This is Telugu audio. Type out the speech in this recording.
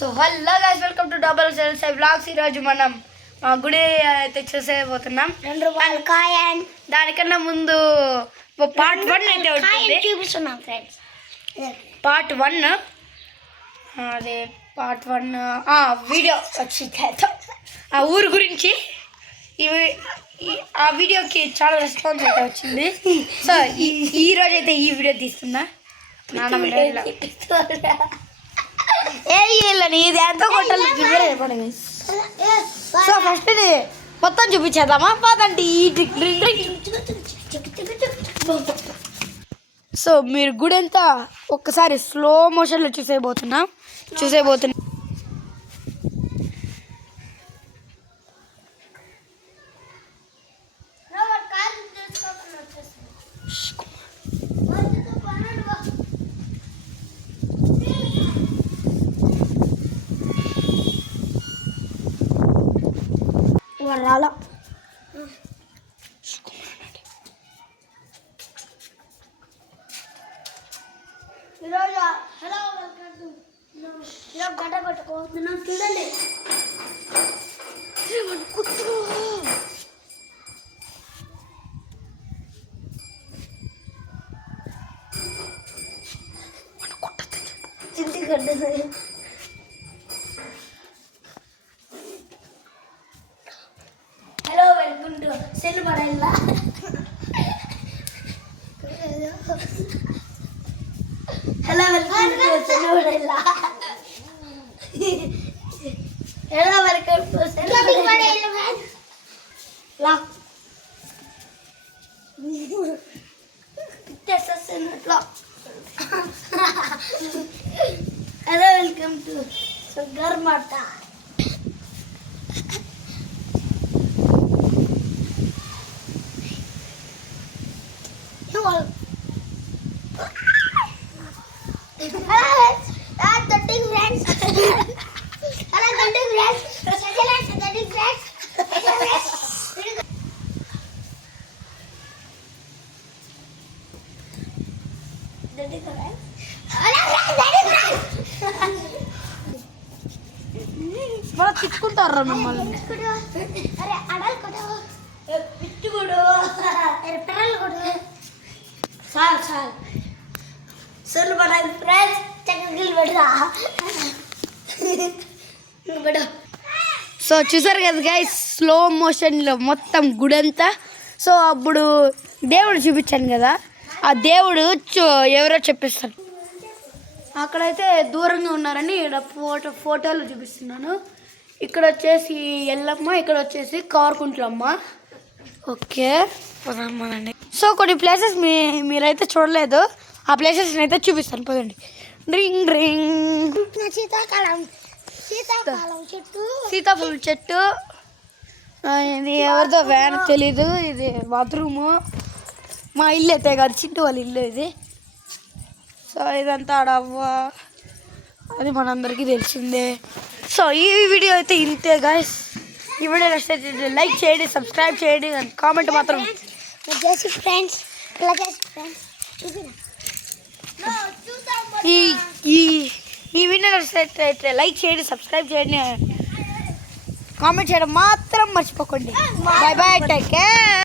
So hello guys, welcome to double cells vlogs. ఈరోజు మనం మా గుడి అయితే చూసేపోతున్నాం. దానికన్నా ముందు పార్ట్ 1 అయితే ఉంటుంది. చూపిస్తున్నాం ఫ్రెండ్స్. పార్ట్ 1 అదే పార్ట్ 1 వీడియో వచ్చి ఆ ఊరు గురించి ఆ వీడియోకి చాలా రెస్పాన్స్ అయితే వచ్చింది. సో ఈ రోజు అయితే ఈ వీడియో తీస్తున్నా. ఇది ఎంతో కొట్టాలి. సో ఫస్ట్ మొత్తం చూపించేద్దామా పదండి. సో మీరు గుడి అంతా ఒక్కసారి స్లో మోషన్లో చూసేయబోతున్నా. రాలా ఈరోజు హలో ఈరోజు గడ్డ కొట్టుకోతున్నాం. చూడండి చింతి గడ్డ. హలో వెల్కమ్ టు సెల్ పడేలా. హలో వెల్కమ్ టు సెల్ పడేలా. హలో వెల్కమ్ టు సెల్ పడేలా. లా పిట్టేసేనట్లా. హలో వెల్కమ్ టు సుగర్ మాట. మనం తిట్టుకుంటారా మిమ్మల్ని? సొల్లు పడాలి ఫ్రెండ్స్. చక్కగిల్లు పడరా. సో చూసారు కదా గైస్, స్లో మోషన్లో మొత్తం గుడంతా. సో అప్పుడు దేవుడు చూపించాను కదా, ఆ దేవుడు ఎవరో చెప్పిస్తారు. అక్కడైతే దూరంగా ఉన్నారని ఇక్కడ ఫోటోలు చూపిస్తున్నాను. ఇక్కడ వచ్చేసి ఎల్లమ్మ, ఇక్కడ వచ్చేసి కారుకుంట్లమ్మ. ఓకే పోదామనండి. సో కొన్ని ప్లేసెస్ మీరైతే చూడలేదు, ఆ ప్లేసెస్ అయితే చూపిస్తాను పదండి. రింగ్ రింగ్ సీతాఫలం చెట్టు. ఇది ఎవరిదో వ్యాన్ తెలీదు. ఇది బాత్రూము. మా ఇల్లు అయితే కాదు, చింటూ వాళ్ళ ఇల్లు ఇది. సో ఇదంతా ఆడవ్వ, అది మనందరికీ తెలిసిందే. సో ఈ వీడియో అయితే ఇంతే గాయస్. ఈ వీడియో నచ్చితే లైక్ చేయండి, సబ్స్క్రైబ్ చేయండి, కామెంట్ మాత్రం ఫ్రెండ్స్. ఈ వీడియో నచ్చితే లైక్ చేయండి, సబ్స్క్రైబ్ చేయండి, కామెంట్ చేయడం మాత్రం మర్చిపోకండి. Bye bye, take care.